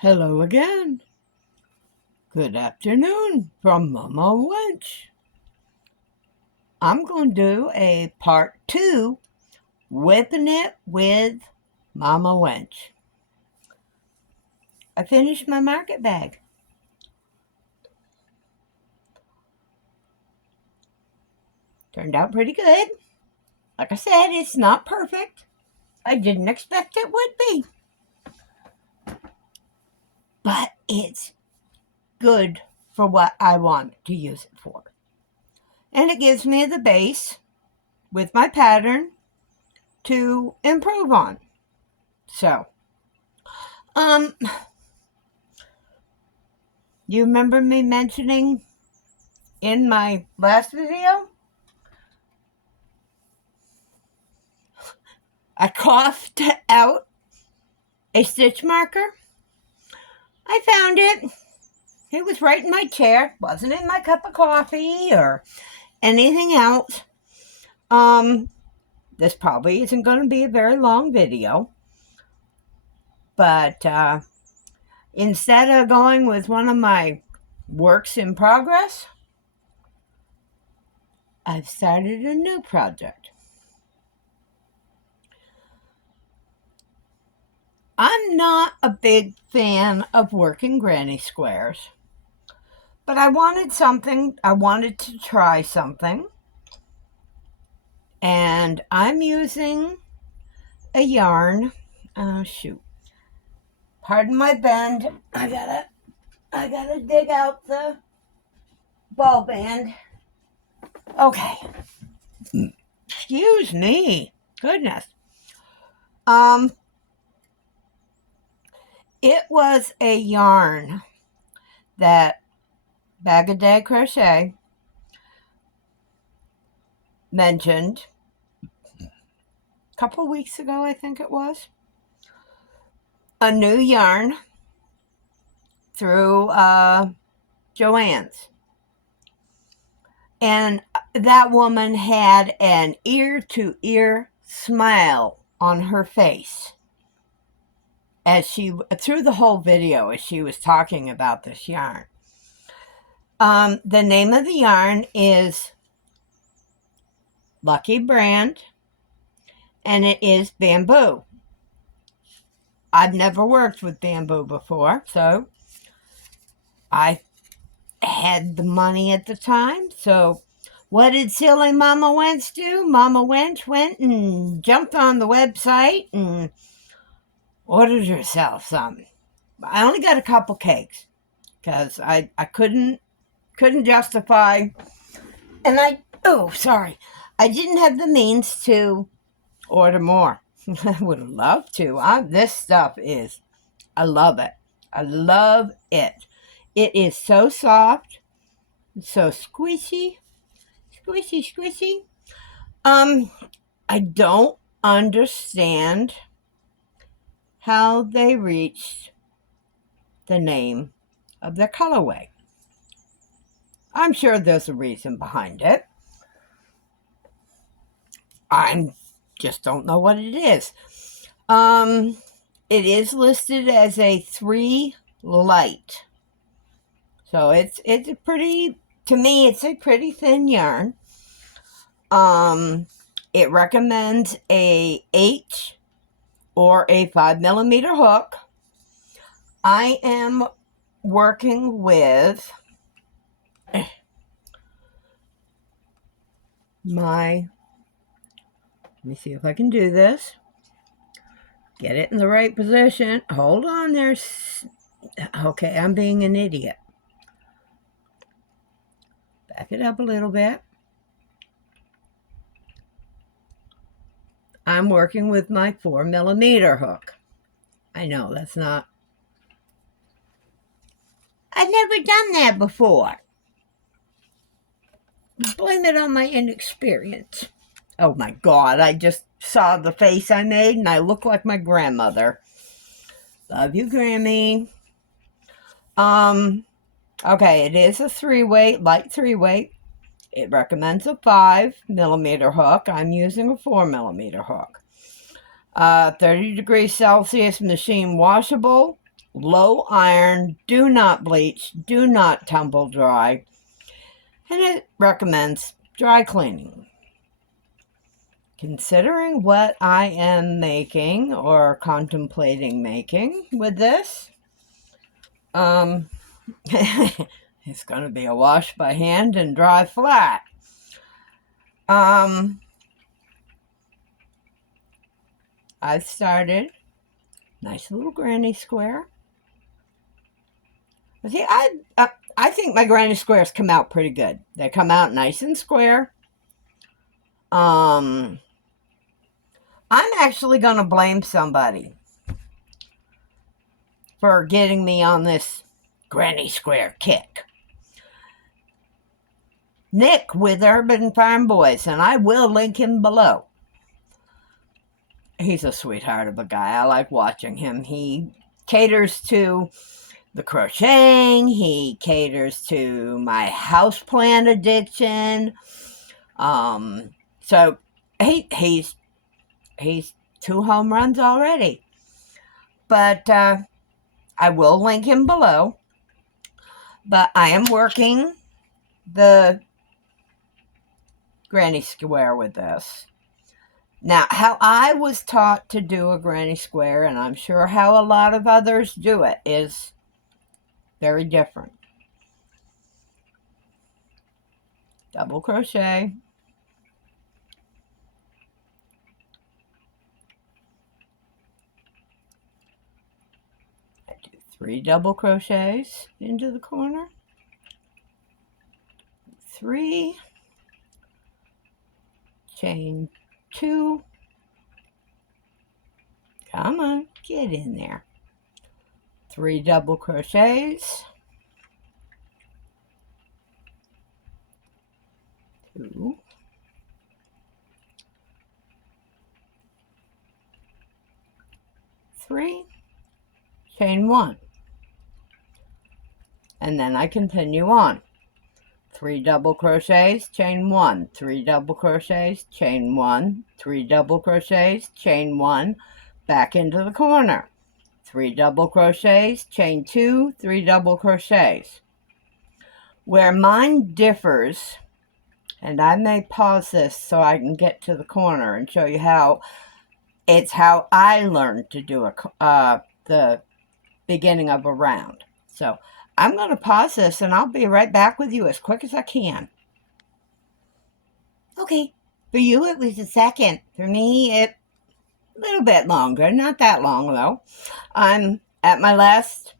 Hello again. Good afternoon from Mama Wench. I'm going to do a part 2, WIP'n It with Mama Wench. I finished my market bag. Turned out pretty good. Like I said, it's not perfect. I didn't expect it would be. But it's good for what I want to use it for. And it gives me the base with my pattern to improve on. So, you remember me mentioning in my last video? I coughed out a stitch marker. I found it. It was right in my chair. Wasn't in my cup of coffee or anything else. This probably isn't going to be a very long video. But instead of going with one of my works in progress, I've started a new project. I'm not a big fan of working granny squares, but I wanted to try something, and I'm using a yarn. Oh, shoot. Pardon my bend. I gotta dig out the ball band. Okay. Excuse me. Goodness. It was a yarn that Bag a Day Crochet mentioned a couple weeks ago, I think it was. A new yarn through Joann's. And that woman had an ear-to-ear smile on her face as she, through the whole video, as she was talking about this yarn. The name of the yarn is Lucky Brand, and it is bamboo. I've never worked with bamboo before, so I had the money at the time. So what did silly Mama Wench do? Mama Wench went and jumped on the website and ordered herself some. I only got a couple cakes because I couldn't justify, and I didn't have the means to order more. I would have loved to. This stuff is, I love it. I love it. It is so soft, so squishy. I don't understand how they reached the name of their colorway. I'm sure there's a reason behind it. I just don't know what it is. It is listed as a 3 light. So it's a pretty, to me, it's a pretty thin yarn. It recommends a 8 or a 5mm hook. I am working with let me see if I can do this. Get it in the right position. Hold on there. Okay, I'm being an idiot. Back it up a little bit. I'm working with my 4mm hook. I know, that's not... I've never done that before. Blame it on my inexperience. Oh my God, I just saw the face I made and I look like my grandmother. Love you, Grammy. Okay, it is a 3-weight, light 3-weight. It recommends a 5mm hook. I'm using a 4mm hook. 30 degrees Celsius machine washable. low iron, do not bleach, do not tumble dry, and it recommends dry cleaning. Considering what I am making or contemplating making with this, it's going to be a wash by hand and dry flat. I've started nice little granny square. See, I think my granny squares come out pretty good. They come out nice and square. I'm actually going to blame somebody for getting me on this granny square kick. Nick with Urban Farm Boys, and I will link him below. He's a sweetheart of a guy. I like watching him. He caters to the crocheting. He caters to my houseplant addiction. So he's 2 home runs already. But I will link him below. But I am working the granny square with this. Now, how I was taught to do a granny square, and I'm sure how a lot of others do it, is very different. Double crochet. I do 3 double crochets into the corner. 3. Chain 2. Come on, get in there. 3 double crochets. 2. 3. Chain 1. And then I continue on. 3 double crochets, chain 1, 3 double crochets, chain 1, 3 double crochets, chain 1, back into the corner. 3 double crochets, chain 2, 3 double crochets. Where mine differs, and I may pause this so I can get to the corner and show you how I learned to do the beginning of a round. So I'm going to pause this and I'll be right back with you as quick as I can. Okay, for you it was a second. For me, a little bit longer. Not that long though. I'm at my last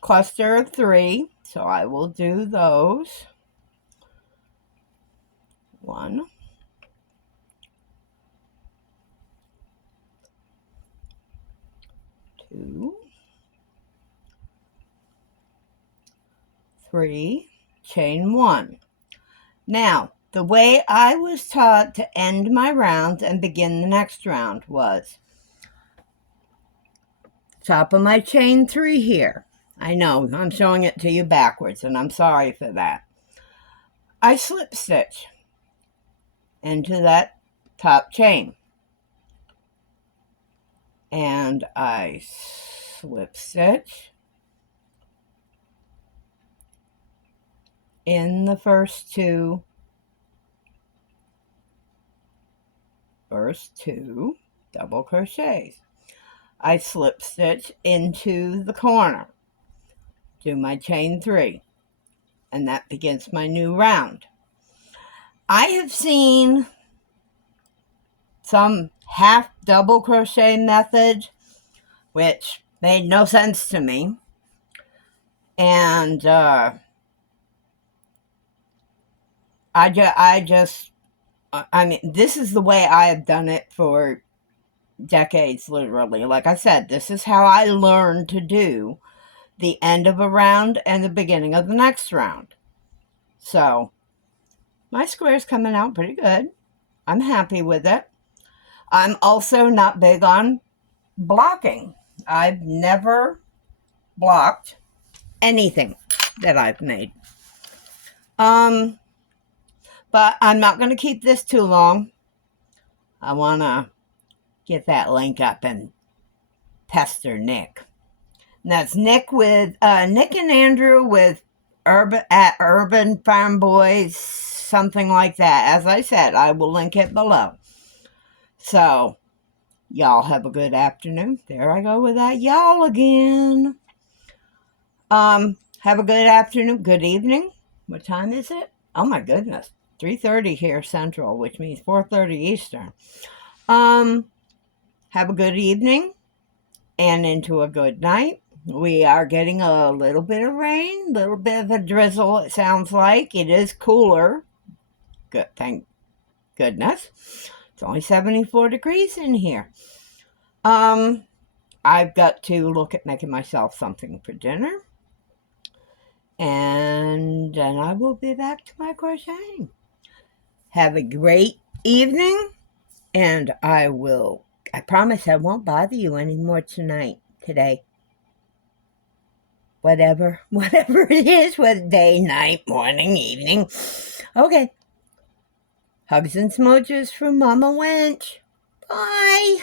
cluster of 3, so I will do those. 1. 2. 3, chain 1. Now, the way I was taught to end my round and begin the next round was top of my chain 3 here. I know, I'm showing it to you backwards, and I'm sorry for that. I slip stitch into that top chain. And I slip stitch in the first two double crochets. I slip stitch into the corner, do my chain 3, and that begins my new round. I have seen some half double crochet method, which made no sense to me, and I mean, this is the way I have done it for decades, literally. Like I said, this is how I learned to do the end of a round and the beginning of the next round. So, my square's coming out pretty good. I'm happy with it. I'm also not big on blocking. I've never blocked anything that I've made. But I'm not going to keep this too long. I want to get that link up and pester Nick. And that's Nick and Andrew with Urban Farm Boys, something like that. As I said, I will link it below. So, y'all have a good afternoon. There I go with that y'all again. Have a good afternoon, good evening. What time is it? Oh my goodness. 3:30 here Central, which means 4:30 Eastern. Have a good evening and into a good night. We are getting a little bit of rain, a little bit of a drizzle, it sounds like. It is cooler. Good, thank goodness. It's only 74 degrees in here. I've got to look at making myself something for dinner. And then I will be back to my crocheting. Have a great evening. And I promise I won't bother you anymore today. Whatever it is, whether day, night, morning, evening. Okay. Hugs and smooches from Mama Wench. Bye.